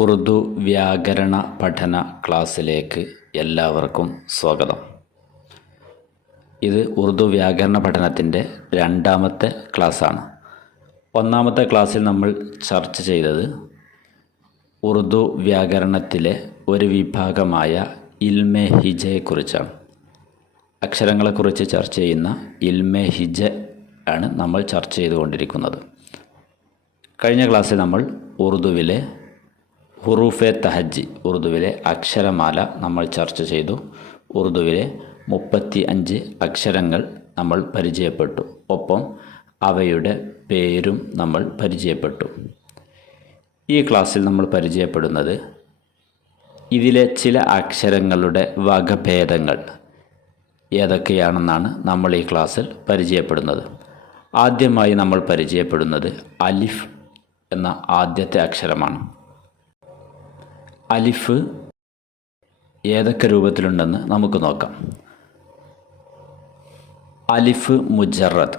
ഉറുദു വ്യാകരണ പഠന ക്ലാസ്സിലേക്ക് എല്ലാവർക്കും സ്വാഗതം. ഇത് ഉറുദു വ്യാകരണ പഠനത്തിൻ്റെ രണ്ടാമത്തെ ക്ലാസ്സാണ്. ഒന്നാമത്തെ ക്ലാസ്സിൽ നമ്മൾ ചർച്ച ചെയ്തത് ഉറുദു വ്യാകരണത്തിലെ ഒരു വിഭാഗമായ ഇൽമെ ഹിജയെക്കുറിച്ചാണ്. അക്ഷരങ്ങളെക്കുറിച്ച് ചർച്ച ചെയ്യുന്ന ഇൽമെ ഹിജ ആണ് നമ്മൾ ചർച്ച ചെയ്തുകൊണ്ടിരിക്കുന്നത്. കഴിഞ്ഞ ക്ലാസ്സിൽ നമ്മൾ ഉറുദുവിലെ ഹുറൂഫെ തഹജ്ജി, ഉറുദുവിലെ അക്ഷരമാല നമ്മൾ ചർച്ച ചെയ്തു. ഉറുദുവിലെ 35 അക്ഷരങ്ങൾ നമ്മൾ പരിചയപ്പെട്ടു. ഒപ്പം അവയുടെ പേരും നമ്മൾ പരിചയപ്പെട്ടു. ഈ ക്ലാസ്സിൽ നമ്മൾ പരിചയപ്പെടുന്നത് ഇതിലെ ചില അക്ഷരങ്ങളുടെ വകഭേദങ്ങൾ ഏതൊക്കെയാണെന്നാണ് നമ്മൾ ഈ ക്ലാസ്സിൽ പരിചയപ്പെടുന്നത്. ആദ്യമായി നമ്മൾ പരിചയപ്പെടുന്നത് അലിഫ് എന്ന ആദ്യത്തെ അക്ഷരമാണ്. അലിഫ് ഏതൊക്കെ രൂപത്തിലുണ്ടെന്ന് നമുക്ക് നോക്കാം. അലിഫ് മുജറദ്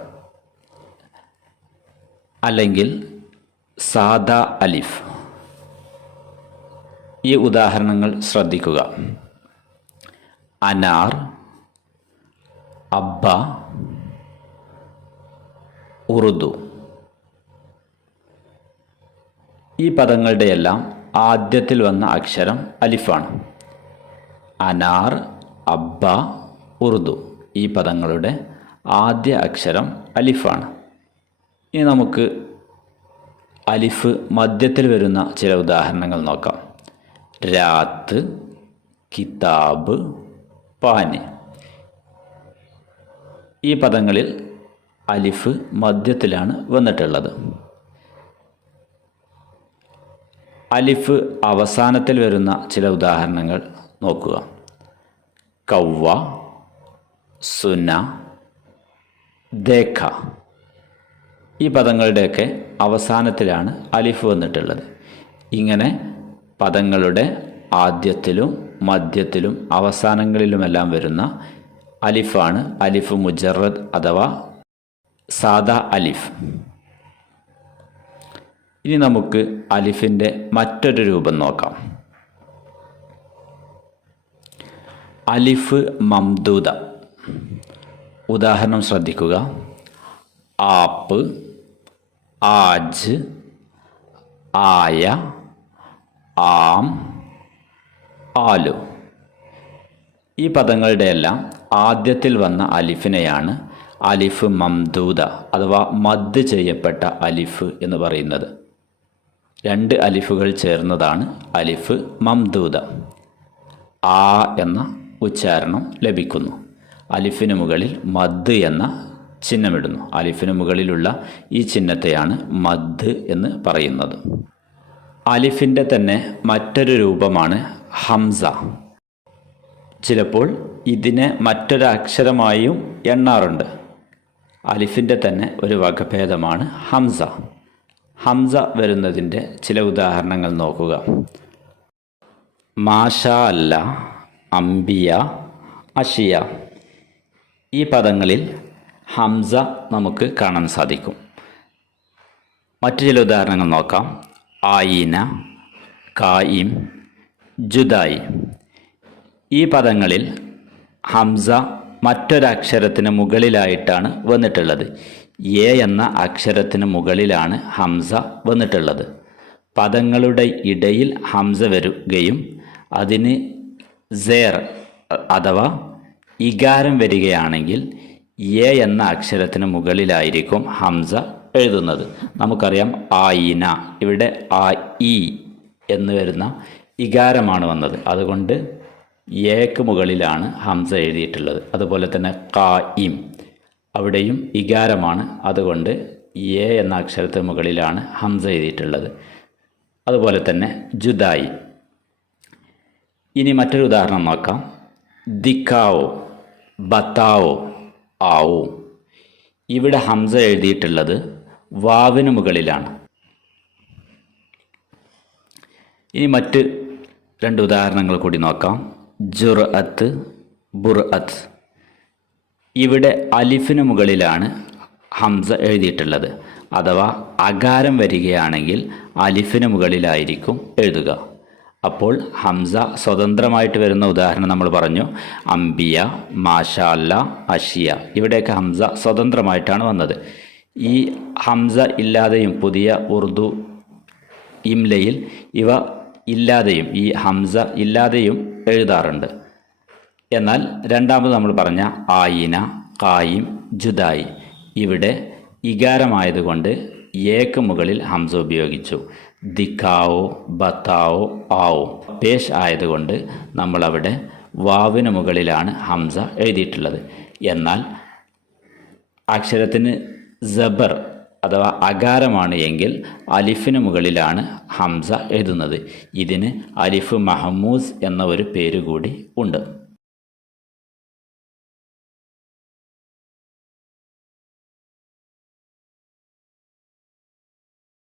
അല്ലെങ്കിൽ സാദാ അലിഫ്. ഈ ഉദാഹരണങ്ങൾ ശ്രദ്ധിക്കുക. അനാർ, അബ്ബ, ഉറുദു. ഈ പദങ്ങളുടെയെല്ലാം ആദ്യത്തിൽ വന്ന അക്ഷരം അലിഫാണ്. അനാർ, അബ്ബ, ഉറുദു ഈ പദങ്ങളുടെ ആദ്യ അക്ഷരം അലിഫാണ്. ഇനി നമുക്ക് അലിഫ് മധ്യത്തിൽ വരുന്ന ചില ഉദാഹരണങ്ങൾ നോക്കാം. രാത്ത്, കിതാബ്, പാന്. ഈ പദങ്ങളിൽ അലിഫ് മധ്യത്തിലാണ് വന്നിട്ടുള്ളത്. അലിഫ് അവസാനത്തിൽ വരുന്ന ചില ഉദാഹരണങ്ങൾ നോക്കുക. കൗവ, സുന, ദേഖ. ഈ പദങ്ങളുടെയൊക്കെ അവസാനത്തിലാണ് അലിഫ് വന്നിട്ടുള്ളത്. ഇങ്ങനെ പദങ്ങളുടെ ആദ്യത്തിലും മധ്യത്തിലും അവസാനങ്ങളിലുമെല്ലാം വരുന്ന അലിഫാണ് അലിഫ് മുജറദ് അഥവാ സാദാ അലിഫ്. ഇനി നമുക്ക് അലിഫിൻ്റെ മറ്റൊരു രൂപം നോക്കാം. അലിഫ് മംദൂദ. ഉദാഹരണം ശ്രദ്ധിക്കുക. ആപ്പ്, ആജ്, ആയ, ആം, ആലു. ഈ പദങ്ങളുടെയെല്ലാം ആദ്യത്തിൽ വന്ന അലിഫിനെയാണ് അലിഫ് മംദൂദ അഥവാ മദ് ചെയ്യപ്പെട്ട അലിഫ് എന്ന് പറയുന്നത്. 2 അലിഫുകൾ ചേർന്നതാണ് അലിഫ് മംദൂദ. ആ എന്ന ഉച്ചാരണം ലഭിക്കുന്നു. അലിഫിന് മുകളിൽ മദ് എന്ന ചിഹ്നമിടുന്നു. അലിഫിന് മുകളിലുള്ള ഈ ചിഹ്നത്തെയാണ് മദ് എന്ന് പറയുന്നത്. അലിഫിൻ്റെ തന്നെ മറ്റൊരു രൂപമാണ് ഹംസ. ചിലപ്പോൾ ഇതിനെ മറ്റൊരു അക്ഷരമായും എണ്ണാറുണ്ട്. അലിഫിൻ്റെ തന്നെ ഒരു വകഭേദമാണ് ഹംസ. ഹംസ വരുന്നതിൻ്റെ ചില ഉദാഹരണങ്ങൾ നോക്കുക. മാഷാ അല്ല, അംബിയ, അഷിയ. ഈ പദങ്ങളിൽ ഹംസ നമുക്ക് കാണാൻ സാധിക്കും. മറ്റു ചില ഉദാഹരണങ്ങൾ നോക്കാം. ആയിന, കായിം, ജുദായി. ഈ പദങ്ങളിൽ ഹംസ മറ്റൊരക്ഷരത്തിന് മുകളിലായിട്ടാണ് വന്നിട്ടുള്ളത്. എ എന്ന അക്ഷരത്തിന് മുകളിലാണ് ഹംസ വന്നിട്ടുള്ളത്. പദങ്ങളുടെ ഇടയിൽ ഹംസ വരികയും അതിന് സേർ അഥവാ ഇകാരം വരികയാണെങ്കിൽ എ എന്ന അക്ഷരത്തിന് മുകളിലായിരിക്കും ഹംസ എഴുതുന്നത്. നമുക്കറിയാം ആയിന, ഇവിടെ ആ ഇ എന്ന് വരുന്ന ഇകാരമാണ് വന്നത്. അതുകൊണ്ട് എക്ക് മുകളിലാണ് ഹംസ എഴുതിയിട്ടുള്ളത്. അതുപോലെ തന്നെ ഖായിം, അവിടെയും ഇകാരമാണ്. അതുകൊണ്ട് എ എന്ന അക്ഷരത്തിന് മുകളിലാണ് ഹംസ എഴുതിയിട്ടുള്ളത്. അതുപോലെ തന്നെ ജുദായി. ഇനി മറ്റൊരു ഉദാഹരണം നോക്കാം. ദിക്കാവോ, ബത്താവോ, ആവോ. ഇവിടെ ഹംസ എഴുതിയിട്ടുള്ളത് വാവിന് മുകളിലാണ്. ഇനി മറ്റ് 2 ഉദാഹരണങ്ങൾ കൂടി നോക്കാം. ജുർഅത്ത്, ബുർഅത്ത്. ഇവിടെ അലിഫിന് മുകളിലാണ് ഹംസ എഴുതിയിട്ടുള്ളത്. അഥവാ അകാരം വരികയാണെങ്കിൽ അലിഫിന് മുകളിലായിരിക്കും എഴുതുക. അപ്പോൾ ഹംസ സ്വതന്ത്രമായിട്ട് വരുന്ന ഉദാഹരണം നമ്മൾ പറഞ്ഞു. അംബിയ, മാഷാ അല്ലാ, അഷിയ, ഇവിടെയൊക്കെ ഹംസ സ്വതന്ത്രമായിട്ടാണ് വന്നത്. ഈ ഹംസ ഇല്ലാതെയും പുതിയ ഉറുദു ഇംലയിൽ ഇവ ഇല്ലാതെയും ഈ ഹംസ ഇല്ലാതെയും എഴുതാറുണ്ട്. എന്നാൽ രണ്ടാമത് നമ്മൾ പറഞ്ഞ ആയിന, കായിം, ജുദായി, ഇവിടെ ഇകാരമായതുകൊണ്ട് ഏക്ക് മുകളിൽ ഹംസ ഉപയോഗിച്ചു. ദിക്കാവോ, ബത്താവോ, ആവോ പേഷ് ആയതുകൊണ്ട് നമ്മളവിടെ വാവിന് മുകളിലാണ് ഹംസ എഴുതിയിട്ടുള്ളത്. എന്നാൽ അക്ഷരത്തിന് ജബർ അഥവാ അകാരമാണ് എങ്കിൽ അലിഫിന് മുകളിലാണ് ഹംസ എഴുതുന്നത്. ഇതിന് അലിഫ് മഹമൂസ് എന്ന ഒരു പേര് കൂടി ഉണ്ട്.